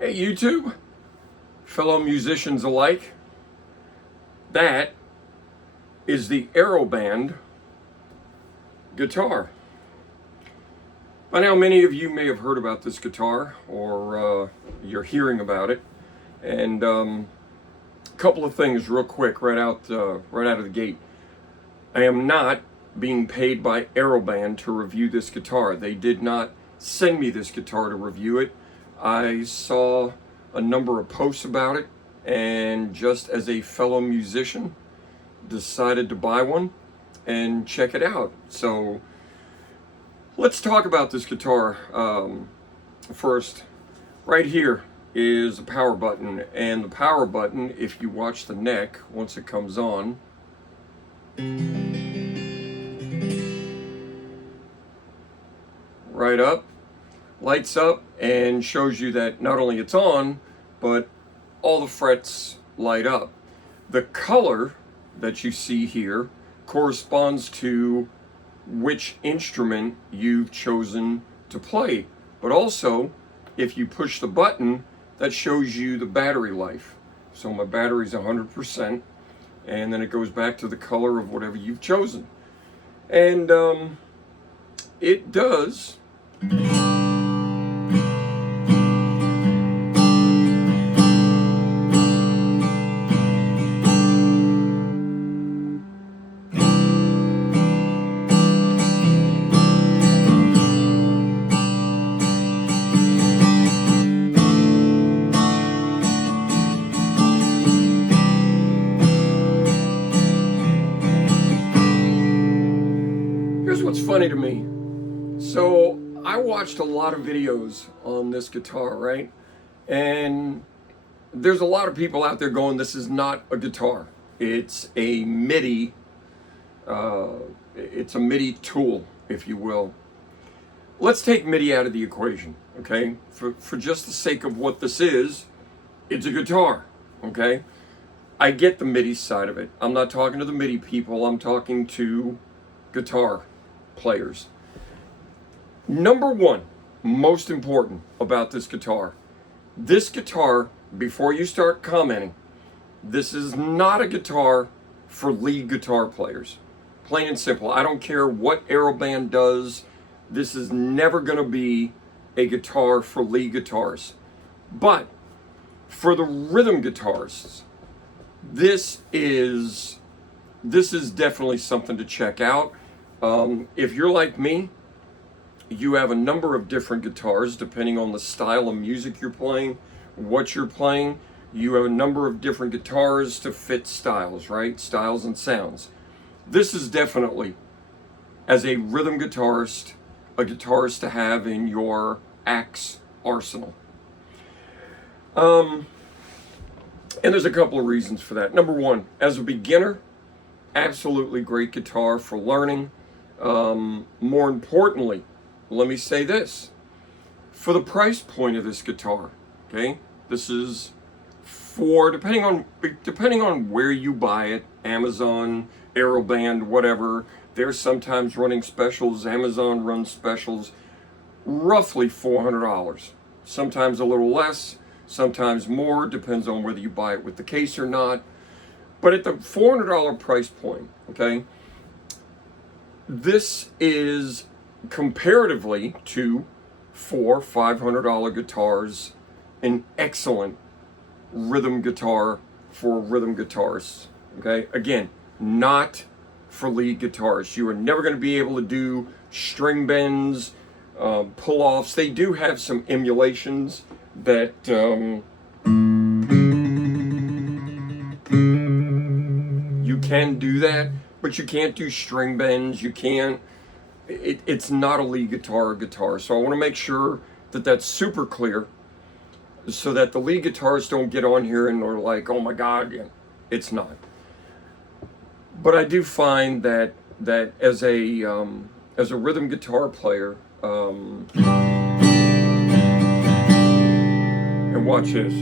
Hey YouTube, fellow musicians alike, that is the Aeroband Guitar. By now many of you may have heard about this guitar, or you're hearing about it. And a couple of things real quick right out of the gate. I am not being paid by Aeroband to review this guitar. They did not send me this guitar to review it. I saw a number of posts about it, and just as a fellow musician, decided to buy one and check it out. So let's talk about this guitar. First, right here is a power button, and the power button, if you watch the neck, once it comes on, right up, lights up, and shows you that not only it's on, but all the frets light up. The color that you see here corresponds to which instrument you've chosen to play. But also, if you push the button, that shows you the battery life. So my battery's 100%, and then it goes back to the color of whatever you've chosen. And it does what's funny to me. So I watched a lot of videos on this guitar, right? And there's a lot of people out there going, this is not a guitar. It's a MIDI, it's a MIDI tool, if you will. Let's take MIDI out of the equation, okay? For just the sake of what this is, it's a guitar, okay? I get the MIDI side of it. I'm not talking to the MIDI people, I'm talking to guitar players. Number one, most important about this guitar, before you start commenting, this is not a guitar for lead guitar players. Plain and simple. I don't care what Aeroband does, this is never going to be a guitar for lead guitars. But for the rhythm guitarists, this is definitely something to check out. If you're like me, you have a number of different guitars depending on the style of music you're playing, what you're playing. You have a number of different guitars to fit styles, right? Styles and sounds. This is definitely, as a rhythm guitarist, a guitarist to have in your axe arsenal. And there's a couple of reasons for that. Number one, as a beginner, absolutely great guitar for learning. More importantly, let me say this, for the price point of this guitar, okay, this is for, depending on where you buy it, Amazon, Aeroband, whatever, they're sometimes running specials. Amazon runs specials, roughly $400, sometimes a little less, sometimes more, depends on whether you buy it with the case or not. But at the $400 price point, okay, this is comparatively to $400-500 guitars an excellent rhythm guitar for rhythm guitarists. Okay, again, not for lead guitarists. You are never going to be able to do string bends, pull-offs. They do have some emulations that you can do that, but you can't do string bends. You can't. It's not a lead guitar. So I want to make sure that that's super clear, so that the lead guitarists don't get on here and are like, oh my God, yeah, it's not. But I do find that as a rhythm guitar player, and watch this.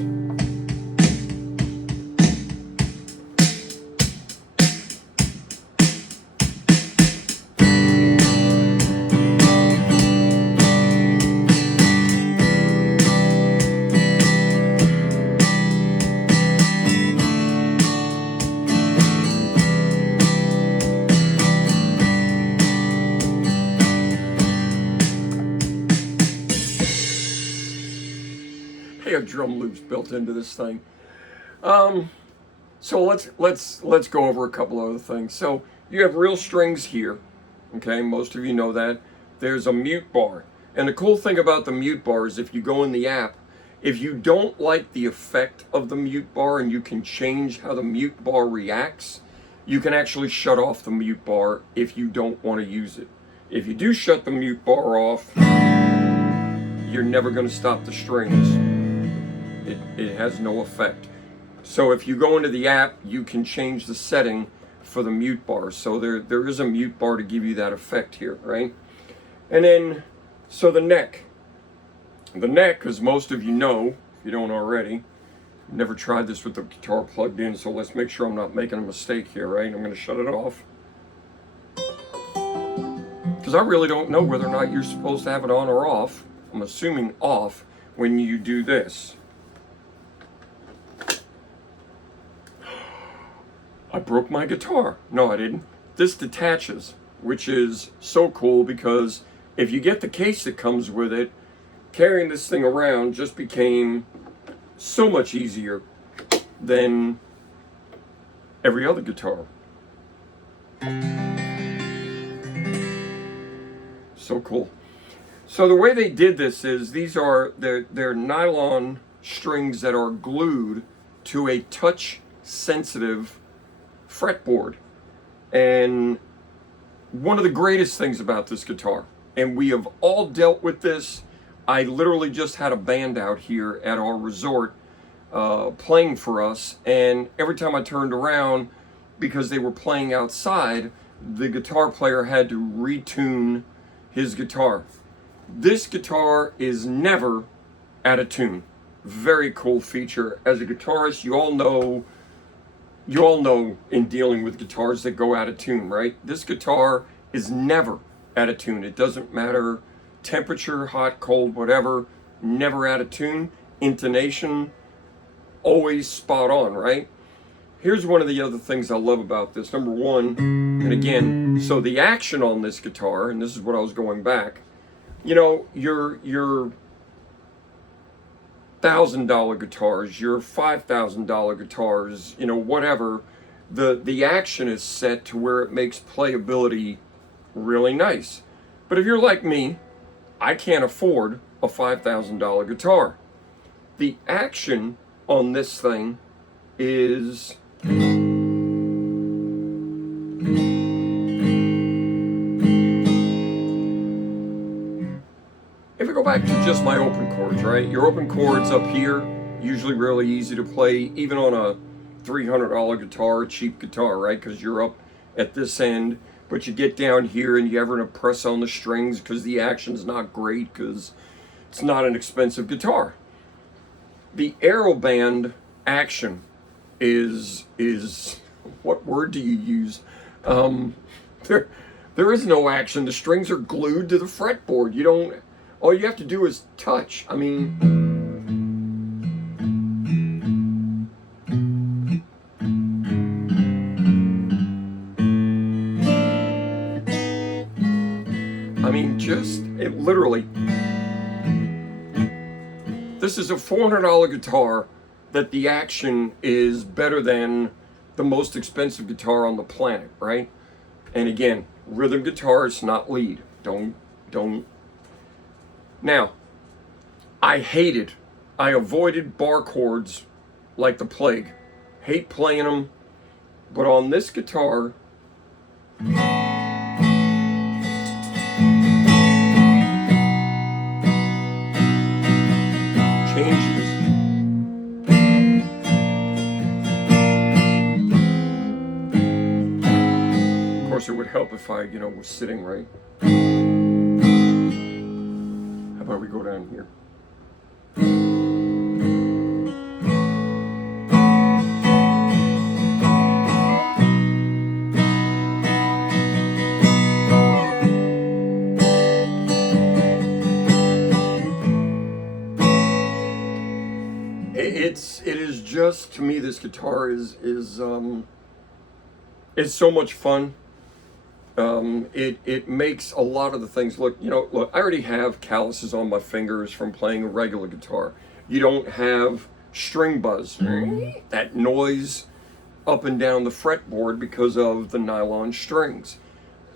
They have drum loops built into this thing. So let's go over a couple other things. So you have real strings here. Okay, most of you know that. There's a mute bar. And the cool thing about the mute bar is if you go in the app, if you don't like the effect of the mute bar and you can change how the mute bar reacts, you can actually shut off the mute bar if you don't want to use it. If you do shut the mute bar off, you're never going to stop the strings. It has no effect. So if you go into the app, you can change the setting for the mute bar. So there is a mute bar to give you that effect here, right? And then, so the neck. The neck, as most of you know, if you don't already, never tried this with the guitar plugged in, so let's make sure I'm not making a mistake here, right? I'm going to shut it off. Because I really don't know whether or not you're supposed to have it on or off. I'm assuming off when you do this. I broke my guitar. No, I didn't. This detaches, which is so cool because if you get the case that comes with it, carrying this thing around just became so much easier than every other guitar. So cool. So the way they did this is they're nylon strings that are glued to a touch sensitive fretboard. And one of the greatest things about this guitar, and we have all dealt with this. I literally just had a band out here at our resort playing for us, and every time I turned around, because they were playing outside, the guitar player had to retune his guitar. This guitar is never out of tune. Very cool feature. As a guitarist, you all know in dealing with guitars that go out of tune, right? This guitar is never out of tune. It doesn't matter temperature, hot, cold, whatever, never out of tune. Intonation, always spot on, right? Here's one of the other things I love about this. Number one, and again, so the action on this guitar, and this is what I was going back, you know, your $1,000 guitars, your $5,000 guitars, you know, whatever, the action is set to where it makes playability really nice. But if you're like me, I can't afford a $5,000 guitar. The action on this thing is if I go back to just my open chords, right? Your open chords up here, usually really easy to play, even on a $300 guitar, cheap guitar, right? Because you're up at this end, but you get down here and you ever to press on the strings because the action's not great because it's not an expensive guitar. The Aeroband action is what word do you use? There is no action. The strings are glued to the fretboard. You don't. All you have to do is touch. I mean, just it literally. This is a $400 guitar that the action is better than the most expensive guitar on the planet, right? And again, rhythm guitarists, not lead. Don't. Now, I avoided bar chords like the plague. Hate playing them, but on this guitar, changes. Of course, it would help if I, was sitting right. How about we go down here? It is just, to me, this guitar is so much fun. It makes a lot of the things look, I already have calluses on my fingers from playing a regular guitar. You don't have string buzz, that noise up and down the fretboard because of the nylon strings.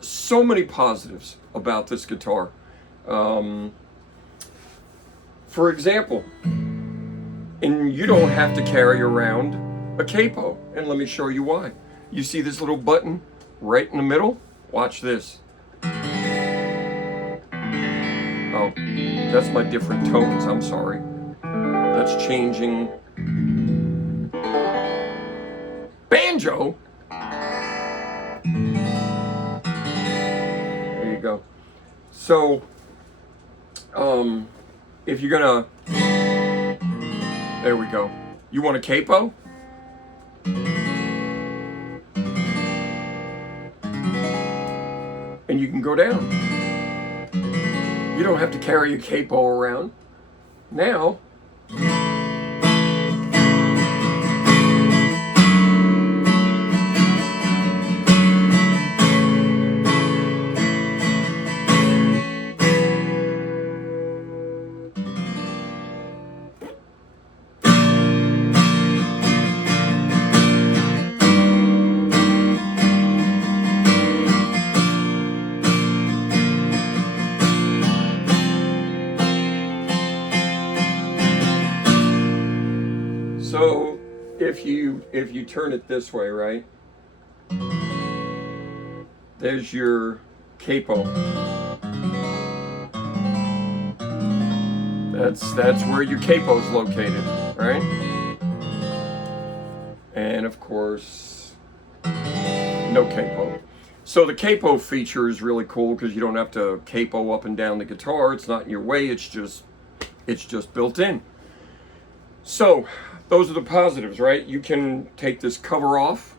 So many positives about this guitar. For example, and you don't have to carry around a capo, and let me show you why. You see this little button right in the middle? Watch this. Oh, that's my different tones, I'm sorry. That's changing. Banjo? There you go. So, if you're gonna, there we go. You want a capo? And you can go down. You don't have to carry a capo around. Now, so if you turn it this way, right? There's your capo. That's where your capo's located, right? And of course, no capo. So the capo feature is really cool because you don't have to capo up and down the guitar. It's not in your way. It's just built in. So those are the positives, right? You can take this cover off,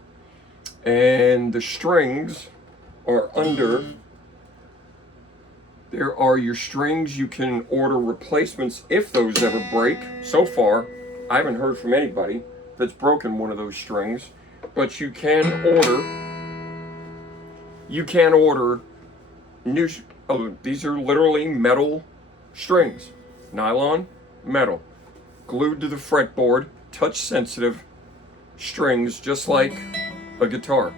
and the strings are under. There are your strings. You can order replacements if those ever break. So far, I haven't heard from anybody that's broken one of those strings, but you can order new. Oh, these are literally metal strings, nylon, metal, glued to the fretboard, touch sensitive strings, just like a guitar.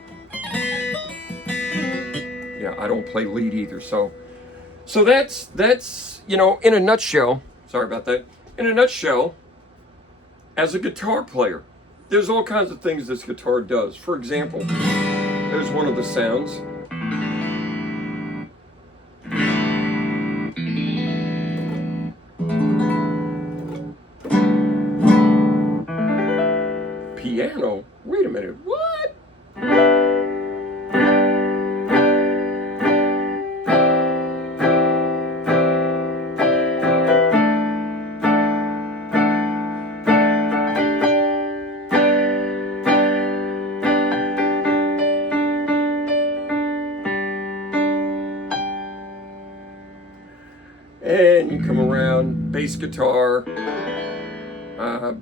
Yeah, I don't play lead either, so that's in a nutshell. Sorry about that. In a nutshell, as a guitar player, there's all kinds of things this guitar does. For example, there's one of the sounds. Piano? Wait a minute, what? And you come around, bass guitar,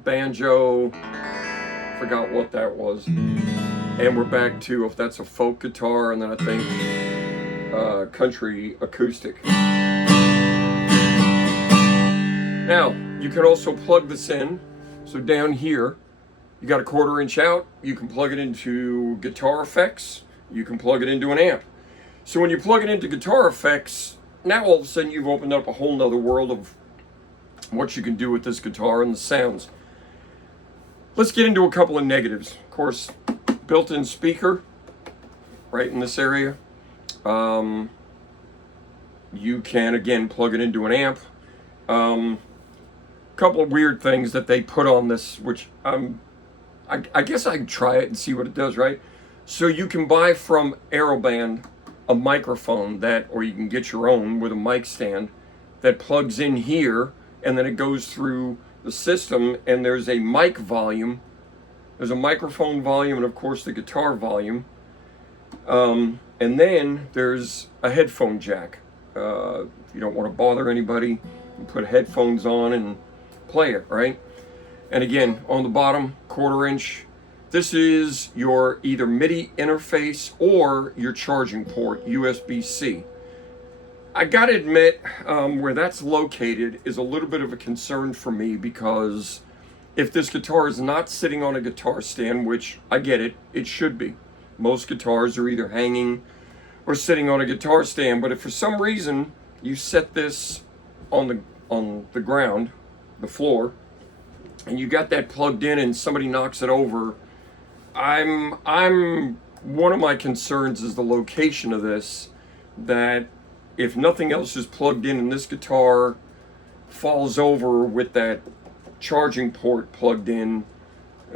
banjo, forgot what that was. And we're back to, if that's a folk guitar, and then I think country acoustic. Now, you can also plug this in. So down here, you got a 1/4 inch out. You can plug it into guitar effects. You can plug it into an amp. So when you plug it into guitar effects, now all of a sudden you've opened up a whole nother world of what you can do with this guitar and the sounds. Let's get into a couple of negatives. Of course, built-in speaker right in this area. You can again plug it into an amp. Couple of weird things that they put on this, which I guess I can try it and see what it does, right? So you can buy from Aeroband a microphone that, or you can get your own with a mic stand that plugs in here, and then it goes through the system, and there's a mic volume, there's a microphone volume, and of course the guitar volume, and then there's a headphone jack. If you don't want to bother anybody, you put headphones on and play it, right? And again, on the bottom, 1/4 inch, this is your either MIDI interface or your charging port, USB-C. I gotta admit, where that's located is a little bit of a concern for me, because if this guitar is not sitting on a guitar stand, which I get it, it should be. Most guitars are either hanging or sitting on a guitar stand, but if for some reason you set this on the ground, the floor, and you got that plugged in and somebody knocks it over, I'm one of my concerns is the location of this, that if nothing else is plugged in and this guitar falls over with that charging port plugged in,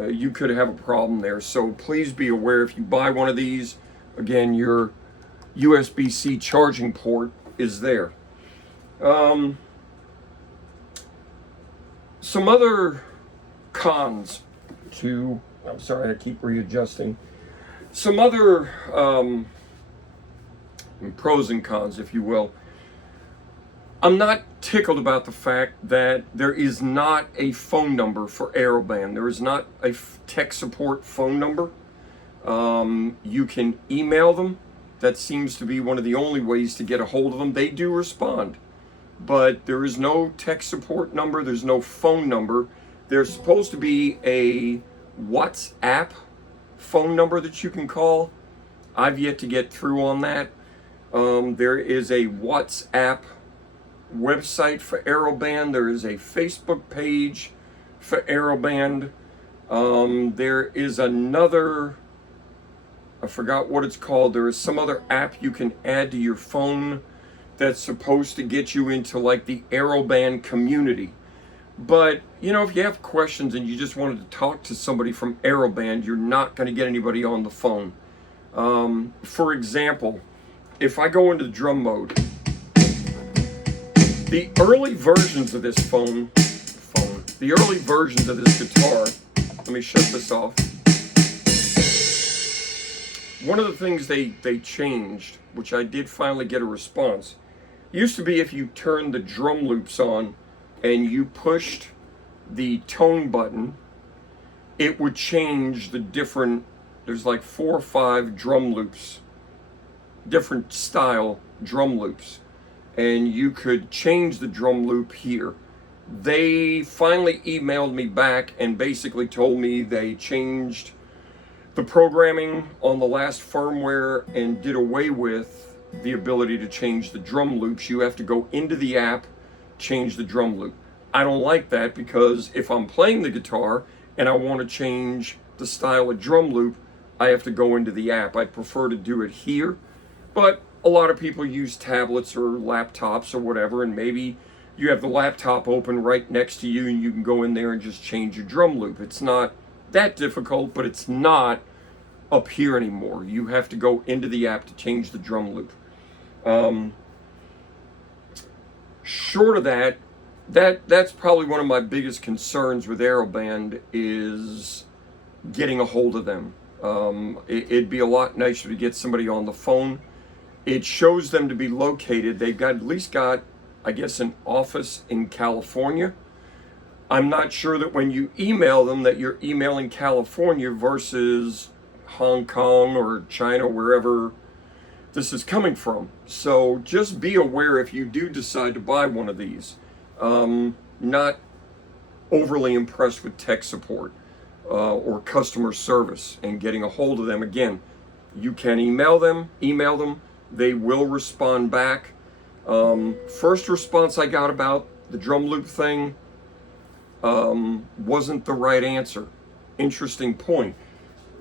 you could have a problem there. So please be aware, if you buy one of these, again, your USB-C charging port is there. Some other cons to, I'm sorry, I keep readjusting. Some other pros and cons, if you will. I'm not tickled about the fact that there is not a phone number for Aeroband. There is not a tech support phone number. You can email them. That seems to be one of the only ways to get a hold of them. They do respond, but there is no tech support number. There's no phone number. There's supposed to be a WhatsApp phone number that you can call. I've yet to get through on that. There is a WhatsApp website for Aeroband. There is a Facebook page for Aeroband. There is another, I forgot what it's called. There is some other app you can add to your phone that's supposed to get you into like the Aeroband community. But, you know, if you have questions and you just wanted to talk to somebody from Aeroband, you're not going to get anybody on the phone. For example, if I go into drum mode, the early versions of this the early versions of this guitar, let me shut this off. One of the things they changed, which I did finally get a response, used to be if you turned the drum loops on and you pushed the tone button, it would change the different, there's like 4 or 5 drum loops, different style drum loops, and you could change the drum loop here. They finally emailed me back and basically told me they changed the programming on the last firmware and did away with the ability to change the drum loops. You have to go into the app, change the drum loop. I don't like that, because if I'm playing the guitar and I want to change the style of drum loop, I have to go into the app. I prefer to do it here, but a lot of people use tablets or laptops or whatever, and maybe you have the laptop open right next to you and you can go in there and just change your drum loop. It's not that difficult, but it's not up here anymore. You have to go into the app to change the drum loop. Short of that, that's probably one of my biggest concerns with Aeroband, is getting a hold of them. It'd be a lot nicer to get somebody on the phone. It shows them to be located. They've got at least got, I guess, an office in California. I'm not sure that when you email them that you're emailing California versus Hong Kong or China, wherever this is coming from. So just be aware if you do decide to buy one of these. Not overly impressed with tech support or customer service and getting a hold of them. Again, you can email them. They will respond back. First response I got about the drum loop thing wasn't the right answer. Interesting point.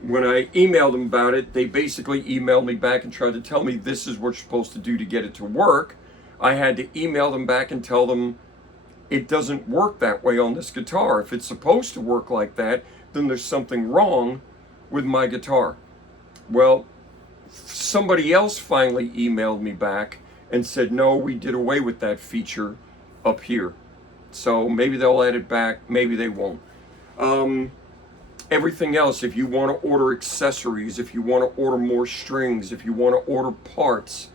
When I emailed them about it, they basically emailed me back and tried to tell me this is what you're supposed to do to get it to work. I had to email them back and tell them it doesn't work that way on this guitar. If it's supposed to work like that, then there's something wrong with my guitar. Well, somebody else finally emailed me back and said, no, we did away with that feature up here. So maybe they'll add it back, maybe they won't. Everything else, if you want to order accessories, if you want to order more strings, if you want to order parts,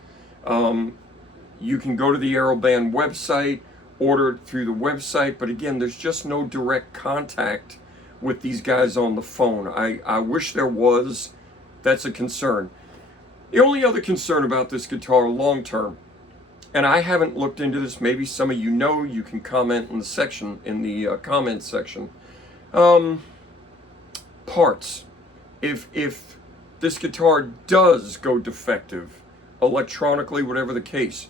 you can go to the Aeroband website, order it through the website. But again, there's just no direct contact with these guys on the phone. I wish there was. That's a concern. The only other concern about this guitar long term and I haven't looked into this. Maybe some of you know. You can comment in the section, in the comment section. Parts. If this guitar does go defective, electronically, whatever the case,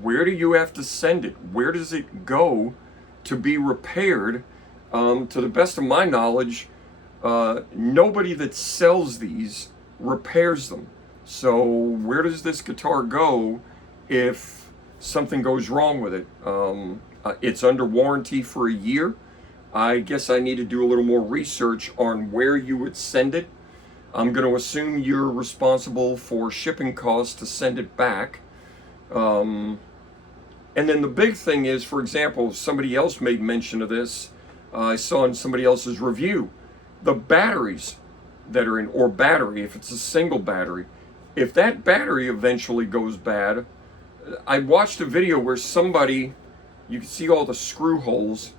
where do you have to send it? Where does it go to be repaired? To the best of my knowledge, nobody that sells these repairs them. So where does this guitar go if something goes wrong with it? It's under warranty for a year. I guess I need to do a little more research on where you would send it. I'm going to assume you're responsible for shipping costs to send it back. And then the big thing is, for example, somebody else made mention of this. I saw in somebody else's review, the batteries that are in, or battery, if it's a single battery, if that battery eventually goes bad. I watched a video where somebody, you can see all the screw holes,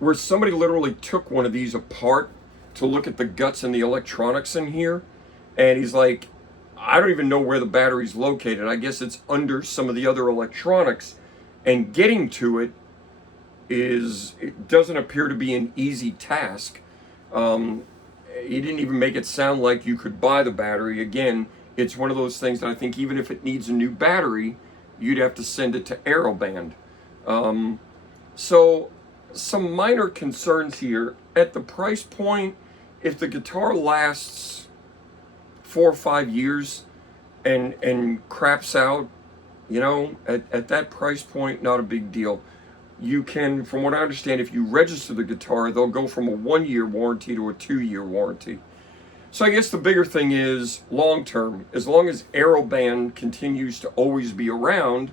where somebody literally took one of these apart to look at the guts and the electronics in here, and he's like, I don't even know where the battery's located. I guess it's under some of the other electronics, and getting to it doesn't appear to be an easy task. He didn't even make it sound like you could buy the battery. Again, it's one of those things that I think even if it needs a new battery, you'd have to send it to Aeroband. So some minor concerns here. At the price point, if the guitar lasts 4 or 5 years and craps out, you know, at that price point, not a big deal. You can, from what I understand, if you register the guitar, they'll go from a 1-year warranty to a 2-year warranty. So I guess the bigger thing is long term, as long as Aeroband continues to always be around,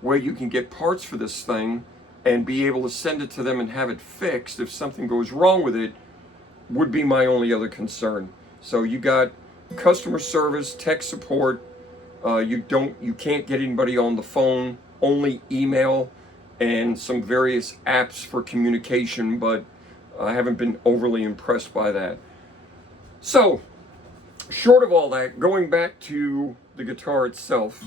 where you can get parts for this thing and be able to send it to them and have it fixed if something goes wrong with it, would be my only other concern. So you got customer service, tech support. You can't get anybody on the phone, only email and some various apps for communication, but I haven't been overly impressed by that. So, short of all that, going back to the guitar itself.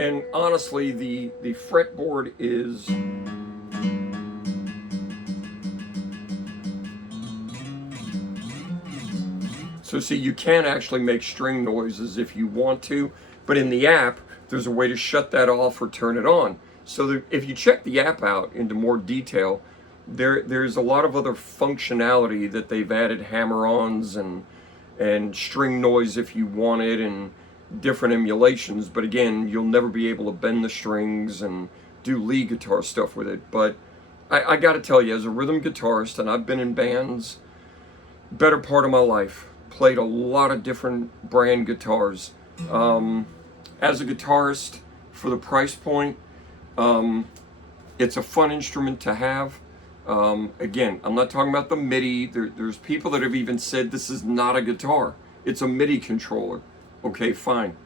And honestly, the fretboard is so see, you can actually make string noises if you want to, but in the app there's a way to shut that off or turn it on. So if you check the app out into more detail, there's a lot of other functionality that they've added, hammer-ons and string noise if you want it, and different emulations. But again, you'll never be able to bend the strings and do lead guitar stuff with it. But I gotta tell you, as a rhythm guitarist, and I've been in bands better part of my life, played a lot of different brand guitars. As a guitarist, for the price point, it's a fun instrument to have. Again, I'm not talking about the MIDI. There's people that have even said this is not a guitar. It's a MIDI controller. Okay, fine.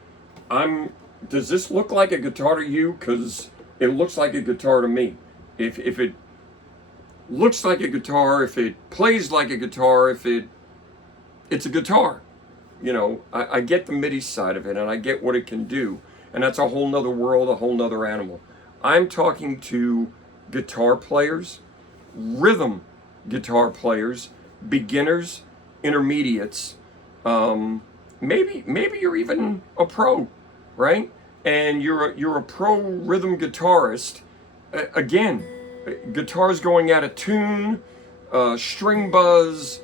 Does this look like a guitar to you? Because it looks like a guitar to me. If it looks like a guitar, if it plays like a guitar, it's a guitar. You know, I get the MIDI side of it, and I get what it can do. And that's a whole nother world, a whole nother animal. I'm talking to guitar players, rhythm guitar players, beginners, intermediates, maybe you're even a pro, right? And you're a pro rhythm guitarist. Again, guitars going out of tune, string buzz,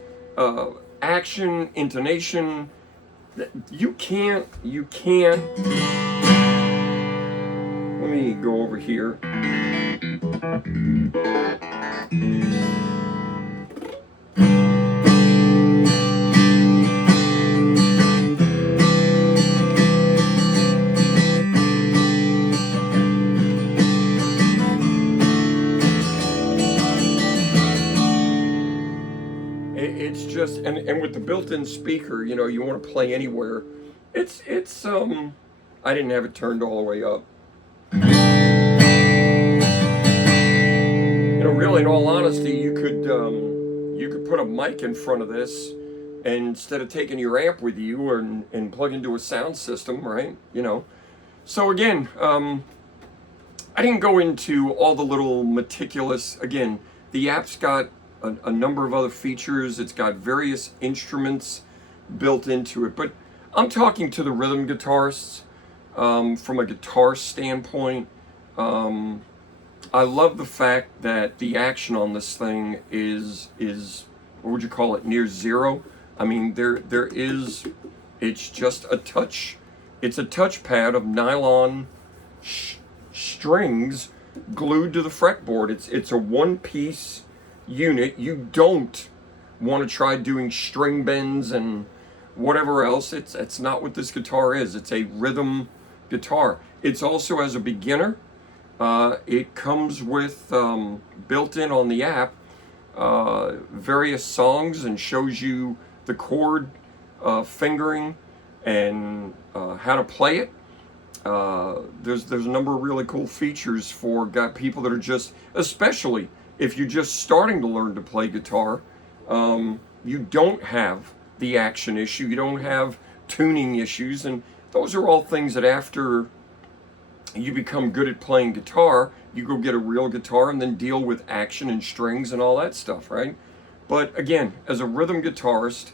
action, intonation. You can't. Let me go over here. built-in speaker, you know, you want to play anywhere. It's I didn't have it turned all the way up. You know, really, in all honesty, you could put a mic in front of this, and instead of taking your amp with you and plug into a sound system, right? You know. So again, I didn't go into all the little meticulous. Again, the app's got a number of other features. It's got various instruments built into it. But I'm talking to the rhythm guitarists from a guitar standpoint. I love the fact that the action on this thing is what would you call it, near zero. I mean, it's just a touch. It's a touchpad of nylon strings glued to the fretboard. It's a one-piece unit. You don't want to try doing string bends and whatever else. It's not what this guitar is. It's a rhythm guitar. It's also, as a beginner, it comes with built-in on the app various songs and shows you the chord fingering and how to play it. There's a number of really cool features for people that are just, especially if you're just starting to learn to play guitar. You don't have the action issue, you don't have tuning issues, and those are all things that after you become good at playing guitar, you go get a real guitar and then deal with action and strings and all that stuff, right? But again, as a rhythm guitarist,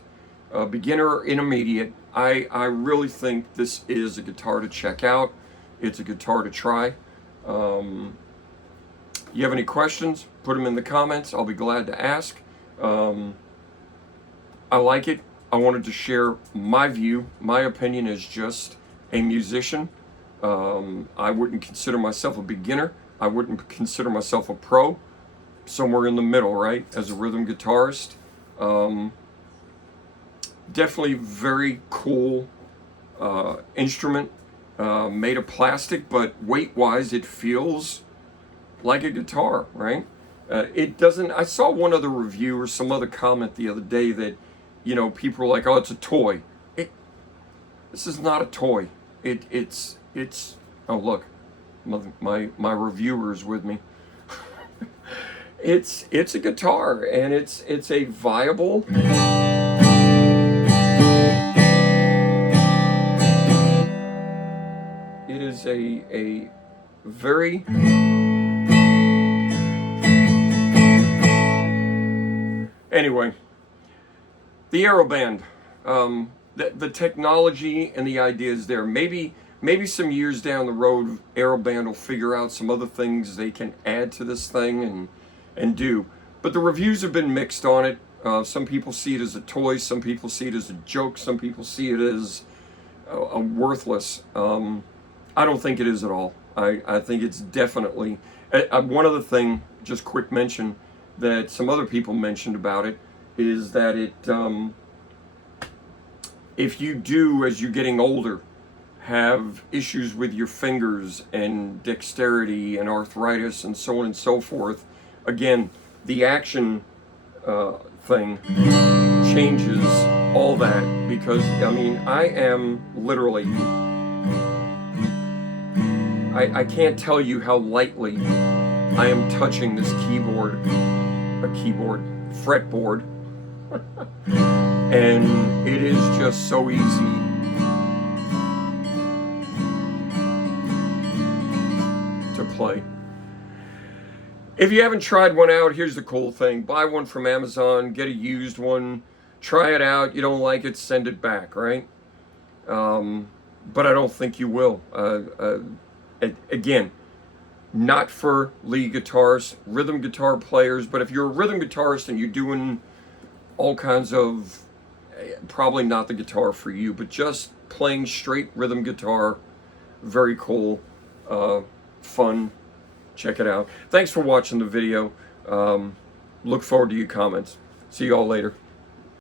beginner or intermediate, I really think this is a guitar to check out. It's a guitar to try. You have any questions? Put them in the comments. I'll be glad to ask. I like it. I wanted to share my view, my opinion as just a musician. I wouldn't consider myself a beginner. I wouldn't consider myself a pro. Somewhere in the middle, right? As a rhythm guitarist. Definitely very cool instrument. Made of plastic, but weight-wise, it feels like a guitar, right? It doesn't. I saw one other review or some other comment the other day that, you know, people were like, "Oh, it's a toy." This is not a toy. It's. Oh, look, my reviewer is with me. It's a guitar, and it's a viable. It is a very. Anyway, the Aeroband, the technology and the idea is there. Maybe some years down the road, Aeroband will figure out some other things they can add to this thing and do. But the reviews have been mixed on it. Some people see it as a toy. Some people see it as a joke. Some people see it as a worthless. I don't think it is at all. I think it's definitely. One other thing, just quick mention, that some other people mentioned about it is that it, if you do, as you're getting older, have issues with your fingers and dexterity and arthritis and so on and so forth, again, the action thing changes all that, because, I mean, I am literally, I can't tell you how lightly I am touching this fretboard, and it is just so easy to play. If you haven't tried one out, here's the cool thing. Buy one from Amazon, get a used one, try it out. You don't like it, send it back, right? But I don't think you will. Again, not for lead guitars, rhythm guitar players, but if you're a rhythm guitarist and you're doing all kinds of, probably not the guitar for you, but just playing straight rhythm guitar, very cool, fun, check it out. Thanks for watching the video. Look forward to your comments. See you all later.